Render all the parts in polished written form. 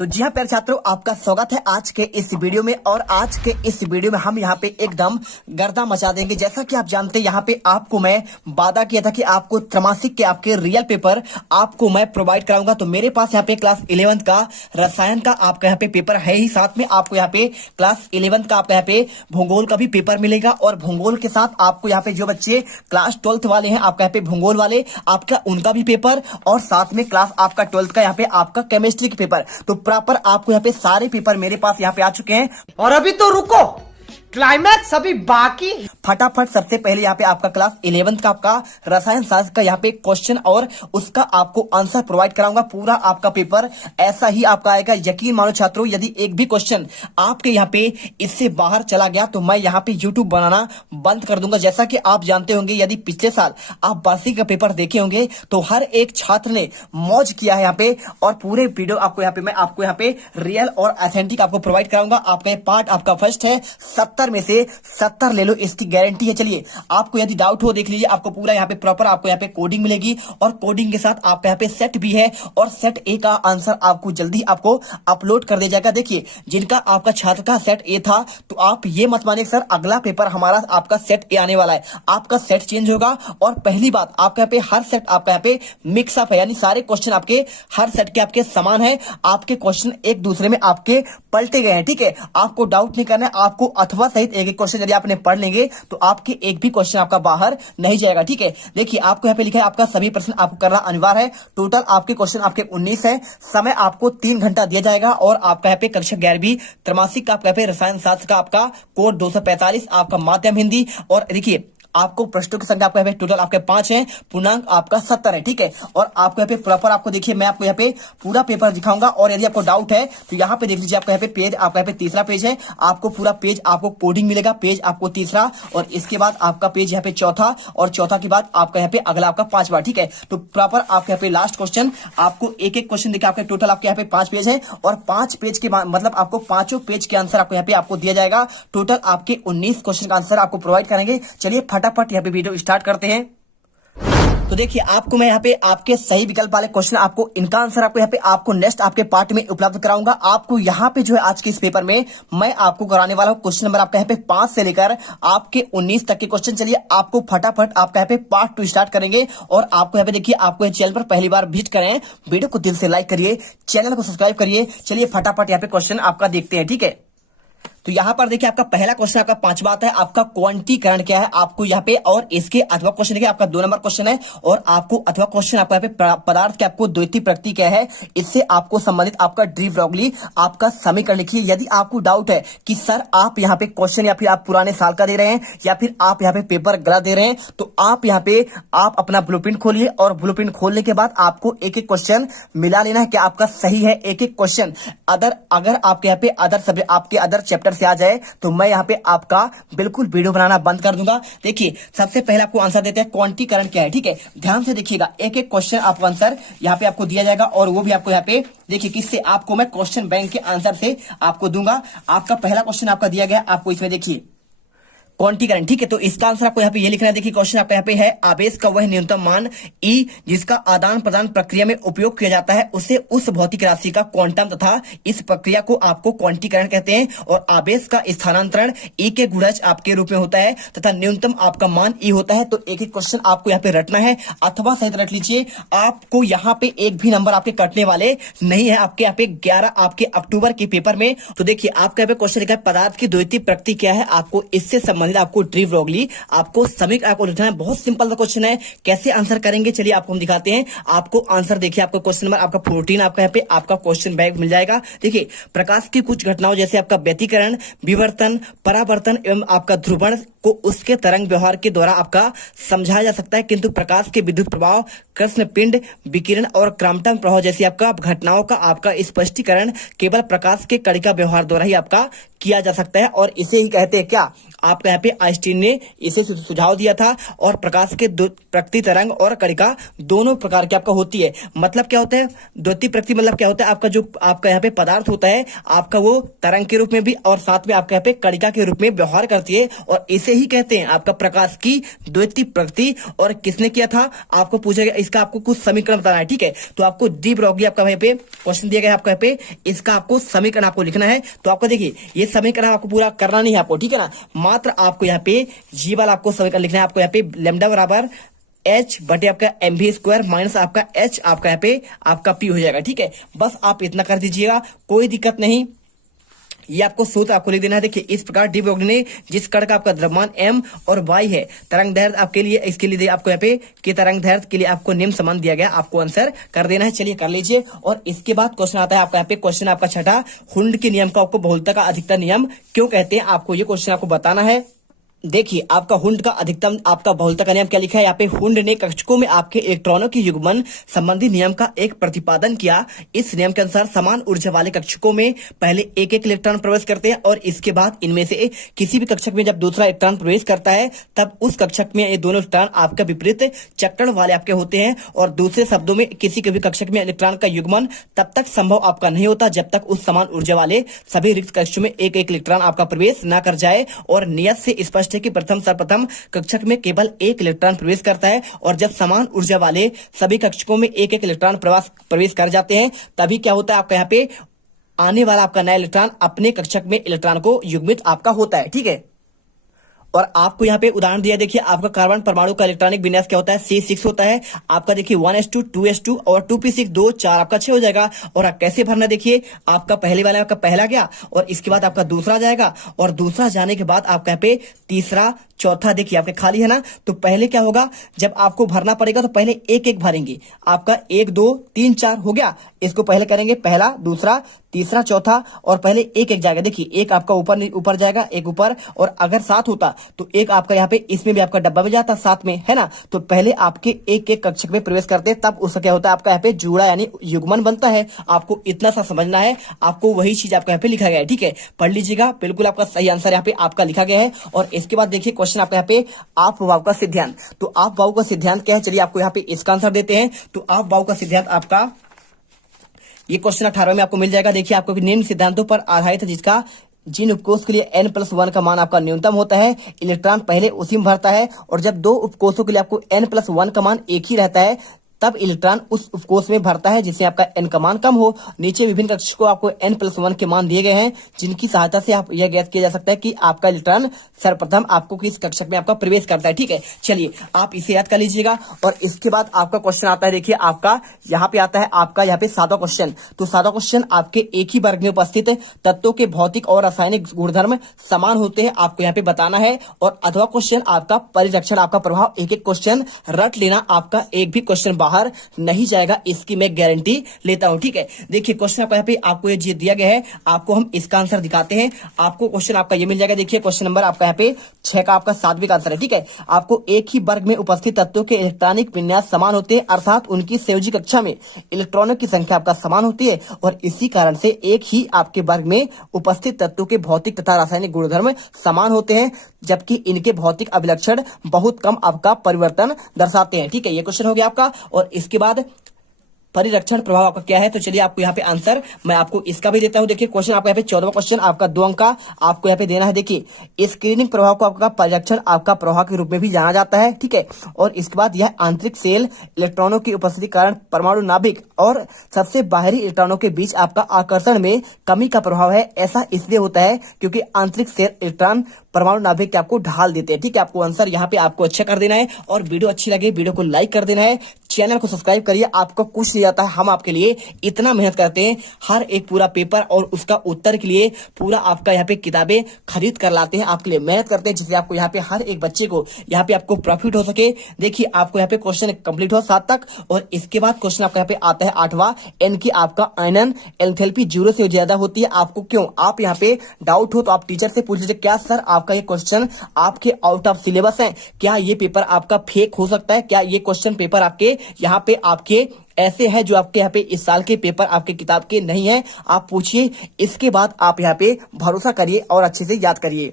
तो जी हाँ प्यारे छात्रों, आपका स्वागत है आज के इस वीडियो में। और आज के इस वीडियो में हम यहाँ पे एकदम गर्दा मचा देंगे। जैसा कि आप जानते हैं, यहाँ पे आपको मैं वादा किया था कि आपको त्रैमासिक के आपके रियल पेपर आपको मैं प्रोवाइड कराऊंगा। तो मेरे पास यहाँ पे क्लास 11th का रसायन का आपका यहाँ पे पेपर है ही, साथ में आपको यहाँ पे क्लास 11th का आपका यहाँ पे भूगोल का भी पेपर मिलेगा। और भूगोल के साथ आपको यहाँ पे जो बच्चे क्लास 12th वाले हैं, आपका यहाँ पे भूगोल वाले, आपका उनका भी पेपर, और साथ में क्लास आपका 12th का यहाँ पे आपका केमिस्ट्री के पेपर। तो प्रॉपर आपको यहाँ पे सारे पेपर मेरे पास यहाँ पे आ चुके हैं। और अभी तो रुको, क्लाइमैक्स अभी बाकी। फटाफट सबसे पहले यहाँ पे आपका क्लास 11th का आपका रसायन शास्त्र का यहाँ पे क्वेश्चन और उसका आपको आंसर प्रोवाइड कराऊंगा। पूरा आपका पेपर ऐसा ही आपका आएगा। यकीन मानो छात्रों, यदि एक भी क्वेश्चन आपके यहाँ पे इससे बाहर चला गया तो मैं यहाँ पे यूट्यूब बनाना बंद कर दूंगा। जैसा कि आप जानते होंगे, यदि पिछले साल आप वार्षिक का पेपर देखे होंगे तो हर एक छात्र ने मौज किया है यहाँ पे। और पूरे वीडियो आपको यहाँ पे मैं आपको यहाँ पे रियल और ऑथेंटिक आपको प्रोवाइड कराऊंगा। आपका पार्ट आपका फर्स्ट है, 70 में से 70 ले लो, इसकी गारंटी है। चलिए, आपको यदि डाउट हो देख लीजिए, आपको पूरा यहाँ पे प्रॉपर आपको यहाँ पे कोडिंग मिलेगी और कोडिंग के साथ आपका यहाँ पे सेट भी है। और सेट ए का आंसर आपको जल्दी आपको अपलोड कर दिया जाएगा। देखिए, जिनका आपका छात्र का सेट ए था तो आप ये मत मानिए सर अगला पेपर हमारा आपका सेट ए आने वाला है, आपका सेट चेंज होगा। और पहली बात, आपका यहाँ पे हर सेट आपका यहाँ पे मिक्सअप है, यानी सारे क्वेश्चन आपके हर सेट के आपके समान है। आपके क्वेश्चन एक दूसरे में आपके पलटे गए हैं, ठीक है। आपको डाउट नहीं करना है, आपको अथवा सहित एक एक क्वेश्चन यदि आपने पढ़ लेंगे तो आपके एक भी क्वेश्चन आपका बाहर नहीं जाएगा, ठीक है। देखिए, आपको यहाँ पे लिखा है आपका सभी प्रश्न आपको करना अनिवार्य है। टोटल आपके क्वेश्चन आपके 19 है। समय आपको 3 घंटा दिया जाएगा। और आपका यहाँ पे कक्षा 11वीं त्रैमासिक का आपका यहाँ पे रसायन शास्त्र का आपका कोड 245, आपका माध्यम हिंदी। और देखिए, आपको प्रश्नों की संख्या आपको यहाँ पे टोटल आपके 5 है, पूर्णांक आपका 70 है, ठीक है। और आपको यहाँ पे प्रॉपर आपको देखिए, मैं आपको यहाँ पे पूरा पेपर दिखाऊंगा। और यदि आपको डाउट है तो यहाँ पे देख लीजिए, आपका यहाँ पे पेज आपका यहाँ पे तीसरा पेज है। आपको पूरा पेज आपको कोडिंग मिलेगा, पेज आपको तीसरा, और इसके बाद आपका पेज यहाँ पे चौथा, और चौथा के बाद आपका यहाँ पे अगला आपका 5वां, ठीक है। तो प्रॉपर आपके यहाँ पे लास्ट क्वेश्चन आपको एक एक क्वेश्चन देखिए, आपके टोटल आपके यहाँ पे 5 पेज है। और 5 पेज के मतलब आपको पांचों पेज के आंसर आपको यहाँ पे आपको दिया जाएगा। टोटल आपके 19 क्वेश्चन का आंसर आपको प्रोवाइड करेंगे। चलिए फटाफट यहाँ पे वीडियो स्टार्ट करते हैं। तो देखिए, आपको मैं यहाँ पे आपके सही विकल्प वाले क्वेश्चन आपको इनका आंसर आपको यहाँ पे आपको नेक्स्ट आपके पार्ट में उपलब्ध कराऊंगा। आपको यहाँ पे जो है आज के इस पेपर में मैं आपको कराने वाला हूँ क्वेश्चन नंबर आपका यहाँ पे 5 से लेकर आपके 19 तक के क्वेश्चन। चलिए, आपको फटाफट आपका यहाँ पे पार्ट 2 स्टार्ट करेंगे। और आपको यहाँ पे देखिए, आपको चैनल पर पहली बार विजिट करें, वीडियो को दिल से लाइक करिए, चैनल को सब्सक्राइब करिए। चलिए फटाफट यहाँ पे क्वेश्चन आपका देखते हैं, ठीक है। तो यहाँ पर देखिए, आपका पहला क्वेश्चन आपका 5वां आता है, आपका क्वांटीकरण क्या है आपको यहाँ पे। और इसके अथवा क्वेश्चन देखिए, आपका 2 नंबर क्वांटिटी है। और आपको अथवा क्वेश्चन आपको यहाँ पे पदार्थ के आपको द्वितीय प्रकृति क्या है, इससे आपको संबंधित आपका डी ब्रोगली आपका समीकरण लिखिए। यदि आपको डाउट है कि सर आप यहाँ पे क्वेश्चन या फिर आप पुराने साल का दे रहे हैं या फिर आप यहाँ पे पेपर गलत दे रहे हैं, तो आप यहाँ पे आप अपना ब्लूप्रिंट खोलिए। और ब्लूप्रिंट खोलने के बाद आपको एक एक क्वेश्चन मिला लेना है कि आपका सही है। एक एक क्वेश्चन अगर आपके यहाँ पे आपके अदर चैप्टर से आ जाए तो मैं यहाँ पे आपका बिल्कुल वीडियो बनाना बंद कर दूंगा। देखिए, सबसे पहले आपको आंसर देते हैं क्वांटीकरण क्या है, ठीक है। ध्यान से देखिएगा, एक एक क्वेश्चन आपको आंसर यहाँ पे आपको दिया जाएगा। और वो भी आपको यहाँ पे देखिए, किससे आपको मैं क्वेश्चन बैंक के आंसर से आपको दूंगा। आपका पहला क्वेश्चन आपका दिया गया, आपको इसमें देखिए क्वांटीकरण, ठीक है। तो इसका आंसर आपको यहाँ पे ये लिखना है। देखिए, क्वेश्चन आपका यहाँ पे है, आवेश का वह न्यूनतम मान E जिसका आदान प्रदान प्रक्रिया में उपयोग किया जाता है उसे उस भौतिक राशि का क्वांटम तथा इस प्रक्रिया को आपको क्वांटीकरण कहते हैं। और आवेश का स्थानांतरण E के गुणज आपके रूप में होता है तथा न्यूनतम आपका मान E होता है। तो एक एक क्वेश्चन आपको यहाँ पे रटना है, अथवा सहित रट लीजिए। आपको यहाँ पे एक भी नंबर आपके कटने वाले नहीं है आपके यहाँ पे 11 आपके अक्टूबर के पेपर में। तो देखिए, आपका यहाँ पे क्वेश्चन लिखा है, पदार्थ की द्वितीय प्रकृति क्या है, आपको इससे संबंधित आपको डी ब्रोगली आपको समीकरण आपको लिखना है। बहुत सिंपल सा क्वेश्चन है, कैसे आंसर करेंगे चलिए आपको हम दिखाते हैं। आपको आंसर देखिए, आपका क्वेश्चन नंबर आपका 14 आपका यहाँ पे आपका क्वेश्चन बैंक मिल जाएगा। देखिए, प्रकाश की कुछ घटनाओं जैसे आपका व्यतिकरण, विवर्तन, परावर्तन एवं आपका ध्रुवण को उसके तरंग व्यवहार के द्वारा आपका समझाया जा सकता है, किंतु प्रकाश के विद्युत प्रभाव, कृष्ण पिंड विकिरण और क्राम्पटन प्रभाव जैसी आपका घटनाओं का आपका स्पष्टीकरण केवल प्रकाश के कणिका व्यवहार द्वारा ही आपका किया जा सकता है। और इसे ही कहते हैं क्या, आपका यहाँ पे आइंस्टीन ने इसे सुझाव दिया था। और प्रकाश के प्रकृति तरंग और कणिका दोनों प्रकार की आपका होती है। मतलब क्या होता है द्वितीय प्रकृति, मतलब क्या होता है, आपका जो आपका यहाँ पे पदार्थ होता है आपका वो तरंग के रूप में भी और साथ में आपका यहाँ पे कणिका के रूप में व्यवहार करती है। और इसे इसे ही कहते हैं आपका प्रकाश की द्वितीय प्रकृति। और किसने किया था आपको पूछा गया, इसका आपको कुछ समीकरण बताना है, ठीक है। तो आपको डी ब्लॉक आपका वहीं पे क्वेश्चन दिया गया है आपका यहाँ पे, इसका आपको समीकरण आपको लिखना है। तो आपको देखिए ये समीकरण आपको पूरा करना नहीं है आपको, ठीक है ना, मात्र आपको यहाँ पे जी वाला आपको समीकरण लिखना है। आपको यहाँ पे लैम्डा बराबर एच बटे आपका एम वी स्क्वायर माइनस आपका एच आपका यहाँ पे आपका पी हो जाएगा, ठीक है। बस आप इतना कर दीजिएगा, कोई दिक्कत नहीं। ये आपको सूत्र आपको लिख देना है। देखिए इस प्रकार डी ब्रॉग्ली ने जिस कण का आपका द्रव्यमान m और y है, तरंग दैर्घ्य आपके लिए इसके लिए आपको यहाँ पे कि तरंग दैर्घ्य के लिए आपको निम्न समान दिया गया, आपको आंसर कर देना है। चलिए कर लीजिए। और इसके बाद क्वेश्चन आता है आपका यहाँ पे, क्वेश्चन आपका छठा, हुंड के नियम का आपको बहुलता का अधिकतम नियम क्यों कहते हैं, आपको ये क्वेश्चन आपको बताना है। देखिए आपका हुंड का अधिकतम आपका बहुलता का नियम क्या लिखा है यहाँ पे, हुंड ने कक्षकों में आपके इलेक्ट्रॉनों के युग्मन संबंधी नियम का एक प्रतिपादन किया। इस नियम के अनुसार समान ऊर्जा वाले कक्षकों में पहले एक एक इलेक्ट्रॉन प्रवेश करते हैं और इसके बाद इनमें से किसी भी कक्षक में जब दूसरा इलेक्ट्रॉन प्रवेश करता है तब उस कक्षक में ये दोनों इलेक्ट्रॉन आपका विपरीत चक्रण वाले आपके होते हैं। और दूसरे शब्दों में किसी के भी कक्षक में इलेक्ट्रॉन का युग्मन तब तक संभव आपका नहीं होता जब तक उस समान ऊर्जा वाले सभी रिक्त कक्षों में एक एक इलेक्ट्रॉन आपका प्रवेश न कर जाए। और नियत से स्पष्ट है कि सर्वप्रथम कक्षक में केवल एक इलेक्ट्रॉन प्रवेश करता है और जब समान ऊर्जा वाले सभी कक्षकों में एक एक इलेक्ट्रॉन प्रवेश कर जाते हैं तभी क्या होता है आपका यहाँ पे आने वाला आपका नया इलेक्ट्रॉन अपने कक्षक में इलेक्ट्रॉन को युग्मित आपका होता है, ठीक है। और आपको यहाँ पे उदाहरण दिया, देखिए आपका कार्बन परमाणु का इलेक्ट्रॉनिक विन्यास क्या होता है, C6 होता है आपका। देखिए 1s2 2s2 और 2p6 2 4 आपका 6 हो जाएगा। और कैसे भरना, देखिए आपका पहले वाला आपका पहला गया और इसके बाद आपका दूसरा जाएगा और दूसरा जाने के बाद आपका यहाँ पे तीसरा चौथा देखिए आपके खाली है ना। तो पहले क्या होगा, जब आपको भरना पड़ेगा तो पहले एक एक भरेंगे। आपका 1 2 3 4 हो गया, इसको पहले करेंगे पहला दूसरा तीसरा चौथा और पहले एक एक जाएगा। देखिए एक आपका ऊपर जाएगा, एक ऊपर, और अगर 7 होता तो एक आपका यहाँ पे इसमें भी आपका डब्बा में जाता 7 में, है ना। तो पहले आपके एक एक कक्षक में प्रवेश करते तब उसका क्या होता है आपका यहाँ पे जुड़ा यानी युग्मन बनता है। आपको इतना सा समझना है, आपको वही चीज आपका यहाँ पे लिखा गया है, ठीक है। पढ़ लीजिएगा, बिल्कुल आपका सही आंसर यहाँ पे आपका लिखा गया है। और इसके बाद देखिए क्वेश्चन आपका यहाँ पे आप प्रभाव का सिद्धांत। तो आप प्रभाव का सिद्धांत क्या है, चलिए आपको यहाँ पे इसका आंसर देते हैं। तो आप प्रभाव का सिद्धांत आपका ये क्वेश्चन 18 में आपको मिल जाएगा। देखिए आपको निम्न सिद्धांतों पर आधारित है जिसका जिन उपकोष के लिए n+1 का मान आपका न्यूनतम होता है, इलेक्ट्रॉन पहले उसी में भरता है। और जब दो उपकोषों के लिए आपको n+1 का मान एक ही रहता है तब इलेक्ट्रॉन उस उपकोष में भरता है जिससे आपका n का मान कम हो। नीचे विभिन्न कक्षकों को आपको n+1 के मान दिए गए हैं जिनकी सहायता से आप यह ज्ञात किया जा सकता है कि आपका इलेक्ट्रॉन सर्वप्रथम आपको किस कक्षक में आपका प्रवेश करता है, ठीक है। चलिए आप इसे याद कर लीजिएगा। और इसके बाद आपका क्वेश्चन आता है, देखिए आपका यहाँ पे आता है आपका यहाँ पे सादा क्वेश्चन। तो सादा क्वेश्चन आपके एक ही वर्ग में उपस्थित तत्वों के भौतिक और रासायनिक गुणधर्म समान होते हैं, आपको यहाँ पे बताना है। और अथवा क्वेश्चन आपका परिरक्षण आपका प्रभाव, एक एक क्वेश्चन रट लेना, आपका एक भी क्वेश्चन बाहर नहीं जाएगा, इसकी मैं गारंटी लेता हूं, ठीक है। देखिए क्वेश्चन आपका यहाँ पे आपको ये दिया गया है, आपको हम इसका आंसर दिखाते हैं। आपको क्वेश्चन आपका ये मिल जाएगा। देखिए क्वेश्चन नंबर आपका यहाँ पे 6 का आपका 7वीं का आंसर है, ठीक है। आपको एक ही वर्ग में उपस्थित तत्वों के इलेक्ट्रॉनिक विन्यास समान होते हैं, अर्थात उनकी संयोजी कक्षा में इलेक्ट्रॉनों की संख्या आपका समान होती है। और इसी कारण से एक ही आपके वर्ग में उपस्थित तत्वों के भौतिक तथा रासायनिक गुणधर्म समान होते हैं, जबकि इनके भौतिक अभिलक्षण बहुत कम आपका परिवर्तन दर्शाते हैं, ठीक है। ये क्वेश्चन हो गया आपका। और इसके बाद परिरक्षण प्रभाव आपका क्या है, तो चलिए आपको यहाँ पे आंसर मैं आपको इसका भी देता हूं। देखिए क्वेश्चन आपका यहाँ पे 14वां क्वेश्चन आपका 2 अंक का आपको यहाँ पे देना है। देखिए स्क्रीनिंग प्रभाव को आपका परिरक्षण आपका प्रभाव के रूप में भी जाना जाता है, ठीक है। और इसके बाद यह आंतरिक सेल इलेक्ट्रॉनों की उपस्थिति कारण परमाणु नाभिक और सबसे बाहरी इलेक्ट्रॉनों के बीच आपका आकर्षण में कमी का प्रभाव है। ऐसा इसलिए होता है क्योंकि आंतरिक सेल इलेक्ट्रॉन परमाणु नाभिक के आपको ढाल देते हैं, ठीक है। आपको आंसर यहाँ पे आपको अच्छा कर देना है। और वीडियो अच्छी लगे वीडियो को लाइक कर देना है, चैनल को सब्सक्राइब करिए। आपको कुछ नहीं आता है, हम आपके लिए इतना मेहनत करते हैं, हर एक पूरा पेपर और उसका उत्तर के लिए पूरा आपका यहाँ पे किताबें खरीद कर लाते हैं, आपके लिए मेहनत करते हैं, जिससे आपको यहाँ पे हर एक बच्चे को यहाँ पे आपको प्रॉफिट हो सके। देखिए आपको यहाँ पे क्वेश्चन कंप्लीट हो 7 तक। और इसके बाद क्वेश्चन आपका यहाँ पे आता है 8वां, एन की आपका आयनन एंथैल्पी 0 से ज्यादा होती है। आपको क्यों, आप यहाँ पे डाउट हो तो आप टीचर से पूछ लीजिए, क्या सर आपका ये क्वेश्चन आपके आउट ऑफ सिलेबस है, क्या ये पेपर आपका फेक हो सकता है, क्या ये क्वेश्चन पेपर आपके यहाँ पे आपके ऐसे है जो आपके यहाँ पे इस साल के पेपर आपके किताब के नहीं है, आप पूछिए। इसके बाद आप यहाँ पे भरोसा करिए और अच्छे से याद करिए।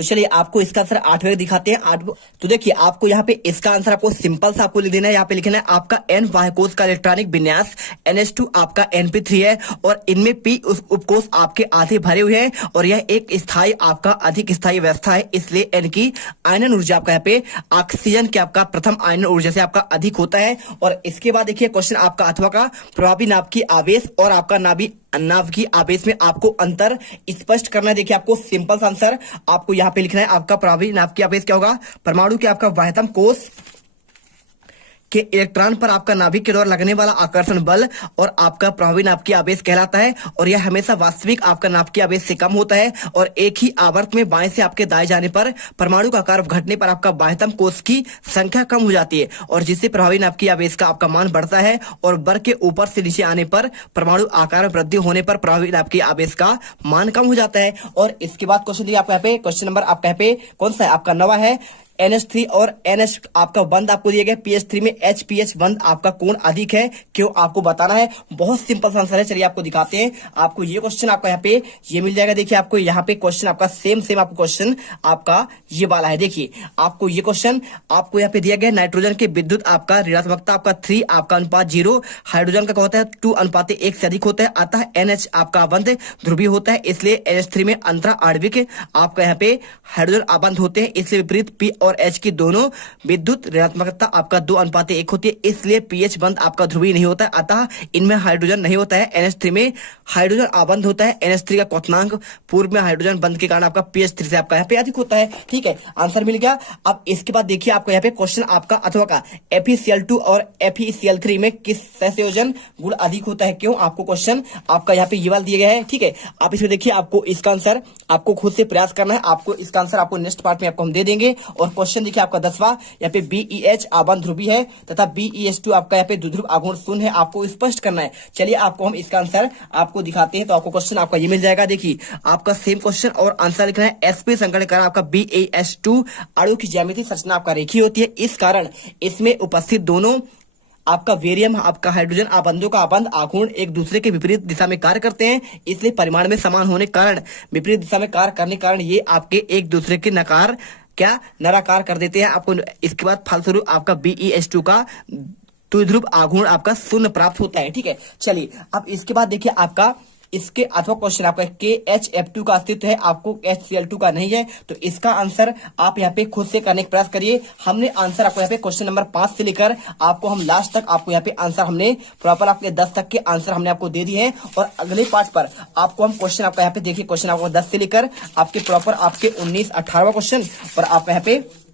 तो चलिए आपको इसका आंसर 8वें दिखाते हैं। 8 तो देखिए आपको यहाँ पे इसका आंसर आपको सिंपल सा आपको लिख देना है। यहाँ पे लिखना है आपका N वाहकोश का इलेक्ट्रॉनिक विन्यास NH2 आपका Np3 है और इनमें P उस उपकोष आपके आधे भरे हुए हैं और यह एक स्थायी आपका अधिक स्थायी व्यवस्था है, इसलिए N की आयनन ऊर्जा आपका यहाँ पे ऑक्सीजन के आपका प्रथम आयनन ऊर्जा से आपका अधिक होता है। और इसके बाद देखिए क्वेश्चन आपका अथवा का प्रभावी नाभ की आवेश और आपका नाभ की आवेश में आपको अंतर स्पष्ट करना है। देखिए आपको सिंपल सा आंसर आपको यहाँ पे लिखना है। आपका प्रभावी नाभ की आवेश क्या होगा? परमाणु के आपका बाह्यतम कोष के इलेक्ट्रॉन पर आपका नाभिक के द्वारा लगने वाला आकर्षण बल और आपका प्रभावी नाभ की आवेश कहलाता है और यह हमेशा वास्तविक आपका नाभ की आवेश से कम होता है और एक ही आवर्त में बाएं से आपके दाएं जाने पर परमाणु का आकार घटने पर आपका बाह्यतम कोष की संख्या कम हो जाती है और जिससे प्रभावी नाभ की आवेश का आपका मान बढ़ता है और वर्ग के ऊपर से नीचे आने पर परमाणु आकार में वृद्धि होने पर प्रभावी नाभ की आवेश का मान कम हो जाता है। और इसके बाद क्वेश्चन दिया आपका यहाँ पे, क्वेश्चन नंबर आपका यहाँ पे कौन सा है? आपका 9वां है। NH3 और NH आपका बंध आपको दिया गया, PH3 में HPH बंध आपका कोण अधिक है, क्यों आपको बताना है। बहुत सिंपल आंसर है, चलिए आपको दिखाते हैं। आपको ये क्वेश्चन आपका यहाँ पे ये मिल जाएगा। देखिए आपको यहाँ पे क्वेश्चन आपका सेम आपको क्वेश्चन आपका ये वाला है। देखिए आपको ये क्वेश्चन आपको यहाँ पे दिया गया, नाइट्रोजन के विद्युत आपका ऋणात्मकता आपका 3 आपका अनुपात 0, हाइड्रोजन का क्या होता है 2:1 से अधिक होता है, अतः NH आपका बंध ध्रुवीय होता है, इसलिए NH3 में अंतरा आणविक आपका यहाँ पे हाइड्रोजन आबंध होते हैं, इसलिए विपरीत P और H की दोनों विद्युत ऋणात्मकता आपका 2:1 होती है, इसलिए पीएच बंध आपका ध्रुवीय नहीं होता है, अतः इनमें हाइड्रोजन नहीं होता है। NH3 में हाइड्रोजन आबंध होता है। NH3 का क्वथनांक पूर्व में हाइड्रोजन बंध के कारण आपका PH3 से आपका यहाँ पे अधिक होता है। ठीक है, आंसर मिल गया। अब इसके बाद देखिए आपको यहाँ पे क्वेश्चन आपका अथवा का FeCl2 और FeCl3 में किस सहसंयोजन गुण अधिक होता है, क्यों आपको क्वेश्चन आपका यहाँ पे ये वाला दिया गया है। ठीक है, आप इसमें देखिए आपको इसका आंसर आपको खुद से प्रयास करना है। आपको इसका आंसर आपको नेक्स्ट पार्ट में आपको हम दे देंगे। और क्वेश्चन देखिए आपका 10वां, यहाँ पे BeH आबंध ध्रुवीय है तथा BeH2 आपका यहाँ पे द्विध्रुव आघूर्ण शून्य है, आपको स्पष्ट करना है। चलिए आपको हम इसका आंसर आपको दिखाते हैं, तो आपको क्वेश्चन आपका ये मिल जाएगा। देखिए आपका सेम क्वेश्चन और आंसर लिखना है। sp संकरण के कारण आपका BaH2 अणु की ज्यामितीय संरचना आपका रेखीय होती है, इस कारण इसमें उपस्थित दोनों आपका वेरियम आपका हाइड्रोजन आबंधों का आबंध आघूर्ण एक दूसरे के विपरीत दिशा में कार्य करते हैं, इसलिए परिमाण में समान होने के कारण विपरीत दिशा में कार्य करने के कारण ये आपके एक दूसरे के नकार क्या नराकार कर देते हैं। आपको इसके बाद फलस्वरूप आपका BeH2 का द्विध्रुव आघूर्ण आपका शून्य प्राप्त होता है। ठीक है, चलिए अब इसके बाद देखिए आपका इसके अथवा क्वेश्चन आपका KHF2 का अस्तित्व है, आपको HCl2 का नहीं है, तो इसका आंसर आप यहाँ पे खुद से करने का प्रयास करिए। हमने आंसर आपको यहाँ पे क्वेश्चन नंबर 5 से लेकर आपको हम लास्ट तक आपको यहाँ पे आंसर हमने प्रॉपर आपके 10 तक के आंसर हमने आपको दे दिए हैं और अगले पार्ट पर आपको हम क्वेश्चन आपका यहाँ पे देखिए क्वेश्चन आपको 10 से लेकर आपके प्रॉपर आपके 19-18वां क्वेश्चन और आपका यहाँ पे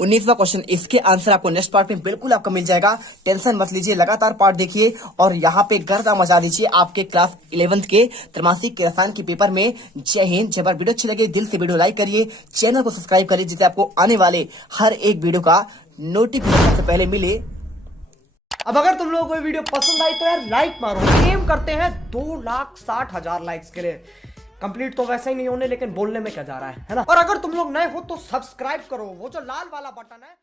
19वां क्वेश्चन, इसके आंसर आपको नेक्स्ट पार्ट में बिल्कुल आपका मिल जाएगा। टेंशन मत लीजिए, लगातार पार्ट देखिए और यहाँ पे गर्दा मचा दीजिए आपके क्लास 11th के त्रैमासिक के रसायन के पेपर में। जय हिंद, जय भारत। वीडियो अच्छी लगे दिल से वीडियो लाइक करिए, चैनल को सब्सक्राइब करिए, जिससे आपको आने वाले हर एक वीडियो का नोटिफिकेशन सबसे पहले मिले। अब अगर तुम लोगों को ये वीडियो पसंद आई तो यार लाइक मारो। एम करते हैं 2,60,000 लाइक्स के लिए। कंप्लीट तो वैसे ही नहीं होने, लेकिन बोलने में क्या जा रहा है ना। और अगर तुम लोग नए हो तो सब्सक्राइब करो, वो जो लाल वाला बटन है।